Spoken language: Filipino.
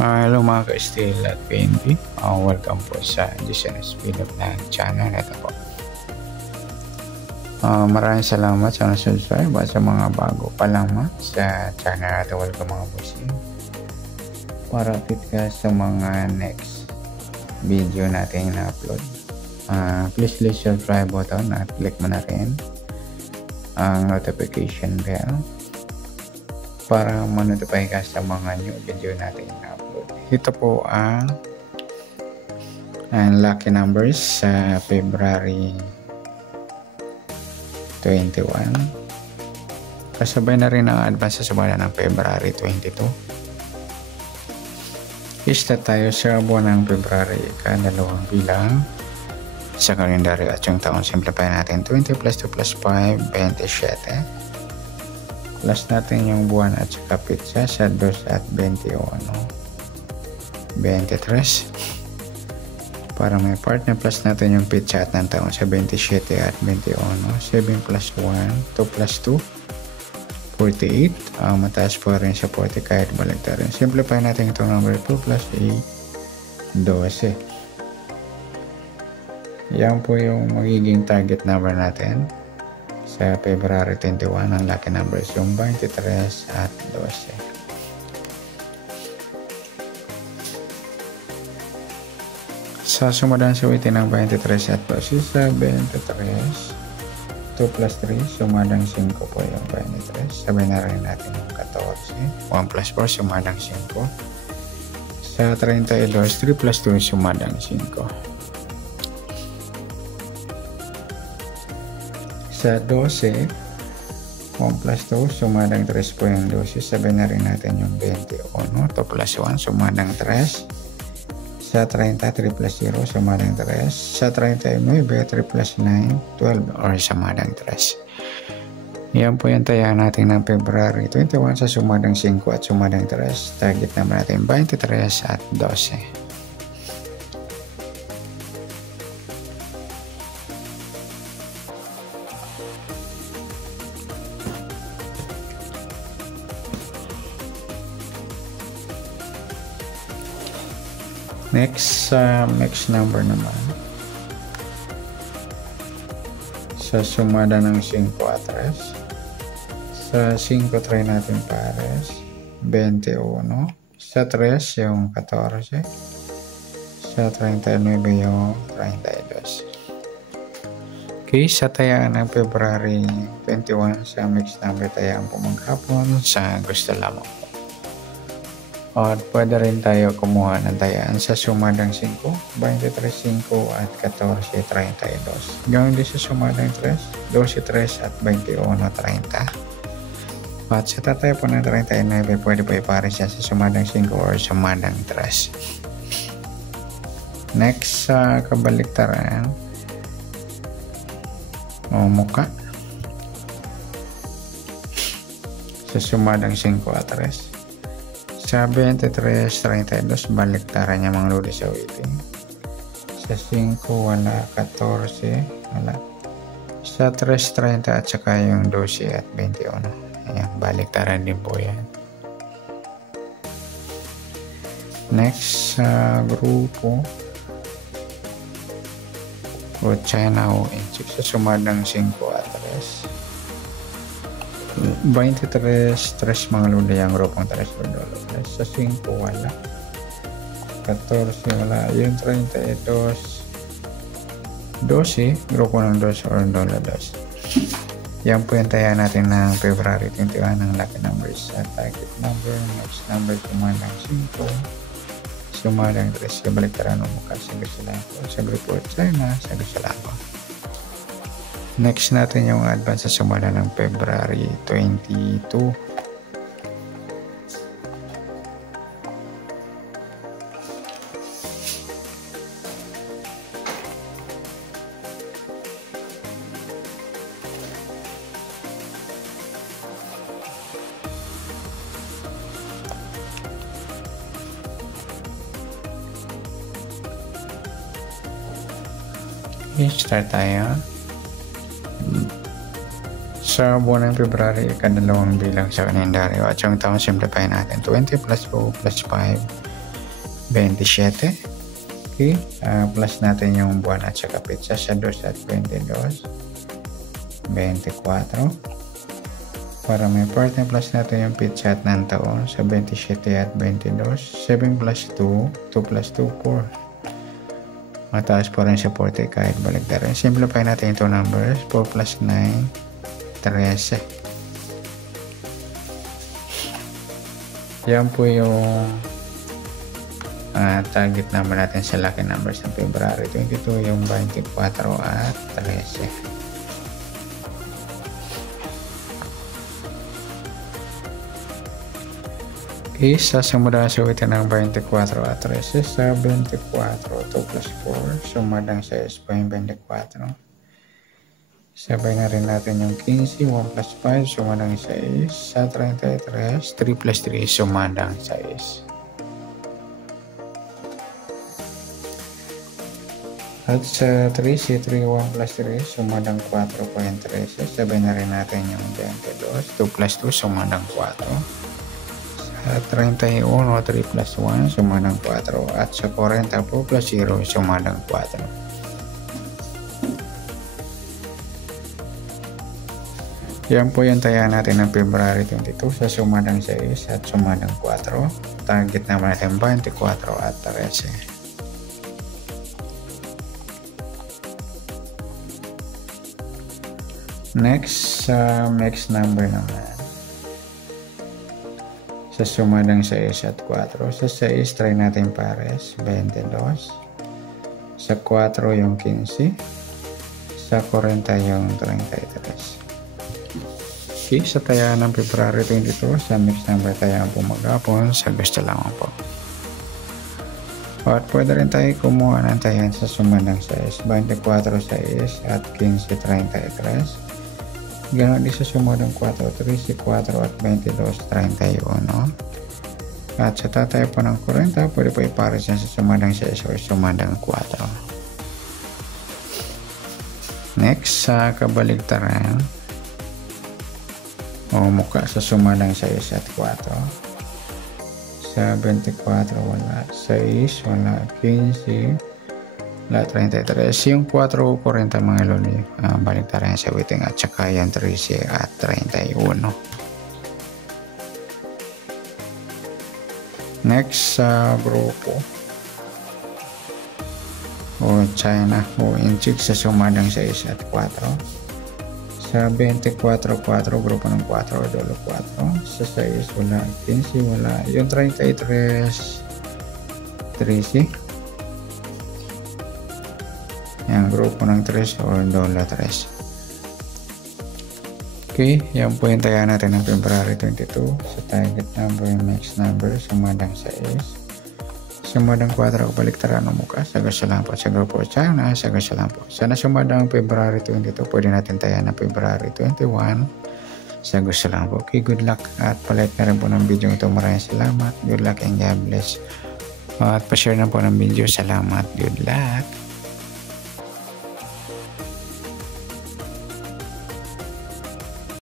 Hello mga ka-steel at PNP. Welcome po sa Design Speed of na channel. Ito po. Maraming salamat sa subscribe at sa mga bago pa lamang sa channel natin. Welcome mga bossing. Para update ka sa mga next video natin na upload. Please click subscribe button at click mo na rin ang notification bell para ma-notify ka sa mga new video natin na upload. Ito po ang lucky numbers sa February 21. Kasabay na rin ang advance sa sumala ng February 22. Start tayo sa buwan ng February, dalawang bilang sa kalendaryo at yung taon. Simplify natin 20 plus 2 plus 5, 27. Plus natin yung buwan at saka pizza sa 2 at 21. 23. Para may partner, plus natin yung pizza at ng taon sa 27 at 21. 7 plus 1, 2 plus 2, 48. Mataas po rin sa 40 kahit baligtad rin. Simplify natin itong number 2 plus 8, 12. Yan po yung magiging target number natin sa February 21. Ang lucky numbers yung 23 at 12. Sa sumadaan sa witin ng 23 at 12 sa 23, 2 plus 3, sumadang 5 po yung 23. Sabay na rin natin yung 14. 1 plus 4, sumadang 5. Sa 32, 3 plus 2, sumadang 5. Sa 12, 1 plus 2, sumadang 3 po yung 12. Sabay na rin natin yung 21. 2 plus 1, sumadang 3. Sa 30, 3 plus 0, sumadang 3. Sa 39, 3 plus 9, 12 or sumadang 3. Yan po yung taya natin ng February 21 sa sumadang 5 at sumadang 3. Target naman natin 23 at 12. Next, next number naman. Sa sumada ng 5 at 3. Sa 5 try natin pares. 21. Sa 3 yung 14. Sa 39 yung 32. Okay, sa tayaan ng February 21 sa mixed number tayaan po maghapon sa gusto lamang. At pwede rin tayo kumuha ng tayaan sa sumadang 5, 23, 5 at 14, 32. Gawin din sa sumadang 3, 12, 3 at 21, 30. At sa tatay po ng 39, pwede po ipares siya sa sumadang 5 or sumadang 3. Next, sa kabaliktaran, muka. Sa sumadang 5 at 3. Sa 23, 32, baliktaran niya mga lodi sa waiting. Sa 5, wala. 14, wala. Sa 3, 30 at saka yung 12 at 21. Ayan, baliktaran din po yan. Next, sa grupo. O China o Inchik. Sa sumadang 5 at 3. 23, 3 mga lodi ang grupong 3 lodi. Sa 5 wala. 14 wala. Yung 32, 12, grupo ng 2 or dola 2. Yan po yung taya natin ng February 21 ng lucky numbers. At target number, next number, sumadang 5, sumadang 3. Kabaliktaran mo mukha sa gusto lang po. Sa grupo China, sa gusto lang po. Next natin yung advance sa sumala ng February 22. Okay, start tayo. Sa buwan ng February, ikadalawang bilang sa kalendaryo at yung taon simplify natin. 20 plus 4 plus 5, 27. Okay, plus natin yung buwan at saka pizza sa 2 at 22, 24. Para may partner plus natin yung pizza at ng taon sa 27 at 22, 7 plus 2, 2 plus 2, 4. Mataas pa rin sa 40 kahit baligtad rin. Simplify natin ito numbers. 4 plus 9, 13. Yan po yung target number natin sa lucky numbers ng February 22, yung 24 at 13. Okay, sasamudang suwitin ng 24 at 13 sa 24, 2 plus 4, sumadang 6.24. Sabay na rin natin yung 15, 1 plus 5, sumadang 6, sa 33, 3 plus 3, sumadang 6. At sa 13, 3, 1 plus 3, sumadang 4.13, sabay na rin natin yung 22, 2 plus 2, sumadang 4. Sa 31, 3 plus 1, sumadang 4. At sa 40 po plus 0, sumadang 4. Yan po yung taya natin ng February 22 sa sumadang 6 at sumadang 4. Target naman natin 24 at 13. Next, next number naman. Sa sumadang 6 at 4. Sa 6, try natin pares, 22. Sa 4 yung 15. Sa 40 yung 33. Okay, sa tayaan ng February 22, sa mixed number tayaan po maghapon, sa gusto lamang po. At pwede rin tayo kumuha ng tayaan sa sumadang 6, 24 6 at 15, 33. Ganon din sa sumadang 4, 13, 4 at 22, 31. At sa tatay po ng 40, pwede po ipares yan sa sumadang 6 o sumadang 4. Next, sa kabaligtaran, o mukha sa sumadang 6 at 4. Sa 24, wala. 6, wala. 15, wala. 33. Yung 4 o 40 mga loli, baligtaran sa waiting at saka yan 13 at 31. Next, sa grupo o China o Inchik sa sumadang 6 at 4. Sa 24, 4, grupo ng 4, dolo 4. Sa 6, wala. 15, wala. Yung 33, 13. Yung grupo ng 3 o dolo 3. Okay, yan po yung taya natin ng February 22. Sa target number, next number, sumadang 6. Sumadang 4, kabaliktaran ng mukha. Sa gusto lang po sa grupo China. Sa gusto lang po. Sana sumadang February 22. Pwede natin taya na February 21. Sa gusto lang po. Okay, good luck. At palike na rin po ng video ito. Maraming salamat. Good luck and God bless. At pa-share na po ng video. Salamat. Good luck.